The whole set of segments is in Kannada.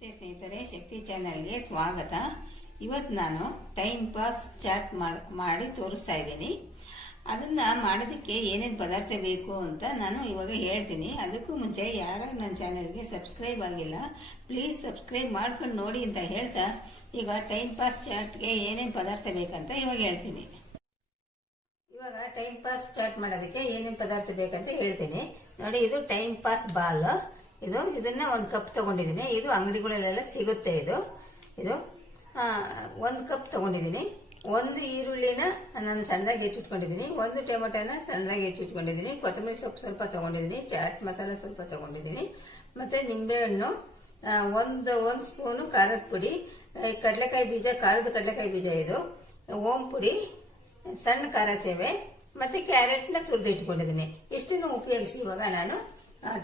ನಮಸ್ತೆ ಸ್ನೇಹಿತರೆ, ಶಕ್ತಿ ಚಾನೆಲ್ಗೆ ಸ್ವಾಗತ. ಇವತ್ತು ನಾನು ಟೈಮ್ ಪಾಸ್ ಚಾಟ್ ಮಾಡಿ ತೋರಿಸ್ತಾ ಇದ್ದೀನಿ. ಅದನ್ನ ಮಾಡೋದಕ್ಕೆ ಏನೇನು ಪದಾರ್ಥ ಬೇಕು ಅಂತ ನಾನು ಇವಾಗ ಹೇಳ್ತೀನಿ. ಅದಕ್ಕೂ ಮುಂಚೆ ಯಾರು ನನ್ನ ಚಾನೆಲ್ಗೆ ಸಬ್ಸ್ಕ್ರೈಬ್ ಆಗಿಲ್ಲ, ಪ್ಲೀಸ್ ಸಬ್ಸ್ಕ್ರೈಬ್ ಮಾಡ್ಕೊಂಡು ನೋಡಿ ಅಂತ ಹೇಳ್ತಾ ಈಗ ಟೈಮ್ ಪಾಸ್ ಚಾಟ್ಗೆ ಏನೇನು ಪದಾರ್ಥ ಬೇಕಂತ ಇವಾಗ ಹೇಳ್ತೀನಿ. ಇವಾಗ ಟೈಮ್ ಪಾಸ್ ಚಾಟ್ ಮಾಡೋದಕ್ಕೆ ಏನೇನು ಪದಾರ್ಥ ಬೇಕಂತ ಹೇಳ್ತೀನಿ ನೋಡಿ. ಇದು ಟೈಮ್ ಪಾಸ್ ಬಾಲ್. ಇದನ್ನ ಒಂದು ಕಪ್ ತಗೊಂಡಿದ್ದೀನಿ. ಇದು ಅಂಗಡಿಗಳಲ್ಲೆಲ್ಲ ಸಿಗುತ್ತೆ. ಇದು 1 ಕಪ್ ತಗೊಂಡಿದ್ದೀನಿ. 1 ಈರುಳ್ಳಿನ ನಾನು ಸಣ್ಣದಾಗಿ ಹೆಚ್ಚಿಟ್ಕೊಂಡಿದ್ದೀನಿ. 1 ಟೊಮೆಟೊನ ಸಣ್ಣದಾಗಿ ಹೆಚ್ಚಿಟ್ಕೊಂಡಿದ್ದೀನಿ. ಕೊತ್ತಂಬರಿ ಸೊಪ್ಪು ಸ್ವಲ್ಪ ತಗೊಂಡಿದ್ದೀನಿ. ಚಾಟ್ ಮಸಾಲ ಸ್ವಲ್ಪ ತಗೊಂಡಿದ್ದೀನಿ. ಮತ್ತೆ ನಿಂಬೆಹಣ್ಣು, ಒಂದು ಸ್ಪೂನು ಖಾರದ ಪುಡಿ, ಕಡಲೆಕಾಯಿ ಬೀಜ, ಖಾರದ ಕಡಲೆಕಾಯಿ ಬೀಜ, ಇದು ಓಂ ಪುಡಿ, ಸಣ್ಣ ಖಾರ ಸೇವೆ, ಮತ್ತೆ ಕ್ಯಾರೆಟ್ನ ತುರಿದು ಇಟ್ಕೊಂಡಿದ್ದೀನಿ. ಇಷ್ಟನ್ನು ಉಪಯೋಗಿಸಿ ಇವಾಗ ನಾನು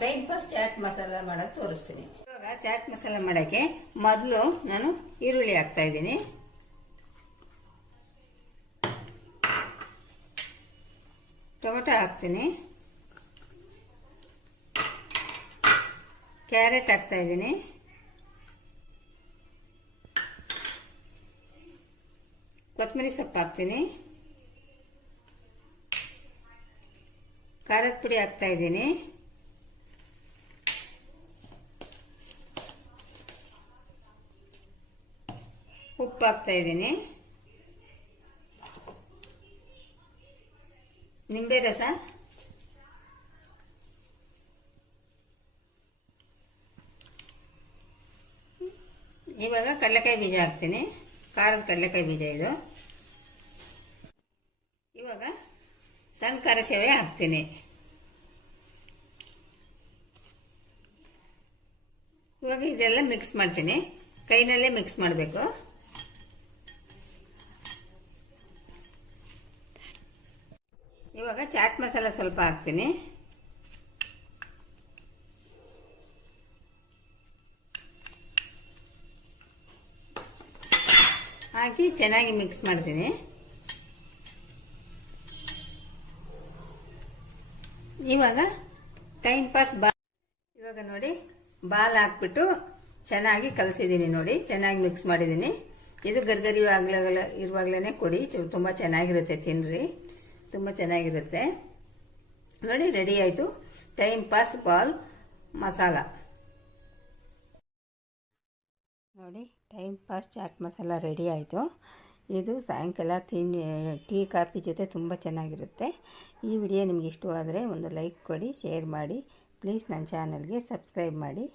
ಟೈಮ್ ಪಾಸ್ ಚಾಟ್ ಮಸಾಲ ಮಾಡೋದು ತೋರಿಸ್ತೀನಿ. ಇವಾಗ ಚಾಟ್ ಮಸಾಲ ಮಾಡೋಕ್ಕೆ ಮೊದಲು ನಾನು ಈರುಳ್ಳಿ ಹಾಕ್ತಾ ಇದ್ದೀನಿ. ಟೊಮೆಟೊ ಹಾಕ್ತೀನಿ. ಕ್ಯಾರೆಟ್ ಹಾಕ್ತಾ ಇದ್ದೀನಿ. ಕೊತ್ತಂಬರಿ ಸೊಪ್ಪು ಹಾಕ್ತೀನಿ. ಖಾರದ ಪುಡಿ ಹಾಕ್ತಾ ಇದ್ದೀನಿ. ಉಪ್ಪು ಹಾಕ್ತಾ ಇದ್ದೀನಿ. ನಿಂಬೆ ರಸ, ಇವಾಗ ಕಡಲೆಕಾಯಿ ಬೀಜ ಹಾಕ್ತೀನಿ. ಖಾರದ ಕಡಲೆಕಾಯಿ ಬೀಜ ಇದು. ಇವಾಗ ಸಣ್ಣ ಖಾರ ಸೇವೆ ಹಾಕ್ತೀನಿ. ಇವಾಗ ಇದೆಲ್ಲ ಮಿಕ್ಸ್ ಮಾಡ್ತೀನಿ. ಕೈನಲ್ಲೇ ಮಿಕ್ಸ್ ಮಾಡಬೇಕು. ಇವಾಗ ಚಾಟ್ ಮಸಾಲ ಸ್ವಲ್ಪ ಹಾಕ್ತೀನಿ. ಹಾಕಿ ಚೆನ್ನಾಗಿ ಮಿಕ್ಸ್ ಮಾಡ್ತೀನಿ. ಇವಾಗ ಟೈಮ್ ಪಾಸ್ ಇವಾಗ ನೋಡಿ ಬಾಲ್ ಹಾಕ್ಬಿಟ್ಟು ಚೆನ್ನಾಗಿ ಕಲಸಿದ್ದೀನಿ. ನೋಡಿ ಚೆನ್ನಾಗಿ ಮಿಕ್ಸ್ ಮಾಡಿದ್ದೀನಿ. ಇದು ಗರ್ಗರಿ ಇರುವಾಗಲೇ ಕೊಡಿ, ತುಂಬ ಚೆನ್ನಾಗಿರುತ್ತೆ. ತಿನ್ನಿರಿ, ತುಂಬ ಚೆನ್ನಾಗಿರುತ್ತೆ. ನೋಡಿ ರೆಡಿ ಆಯಿತು ಟೈಮ್ ಪಾಸ್ ಬಾಲ್ ಮಸಾಲ. ನೋಡಿ time pass chaat masala ready ಆಯಿತು. ಇದು ಸಾಯಂಕಾಲ ಟೀ ಕಾಫಿ ಜೊತೆ ತುಂಬ ಚೆನ್ನಾಗಿರುತ್ತೆ. ಈ ವಿಡಿಯೋ ನಿಮಗೆ ಇಷ್ಟವಾದರೆ ಒಂದು ಲೈಕ್ ಕೊಡಿ, ಶೇರ್ ಮಾಡಿ. ಪ್ಲೀಸ್ ನನ್ನ ಚಾನಲ್ಗೆ ಸಬ್ಸ್ಕ್ರೈಬ್ ಮಾಡಿ.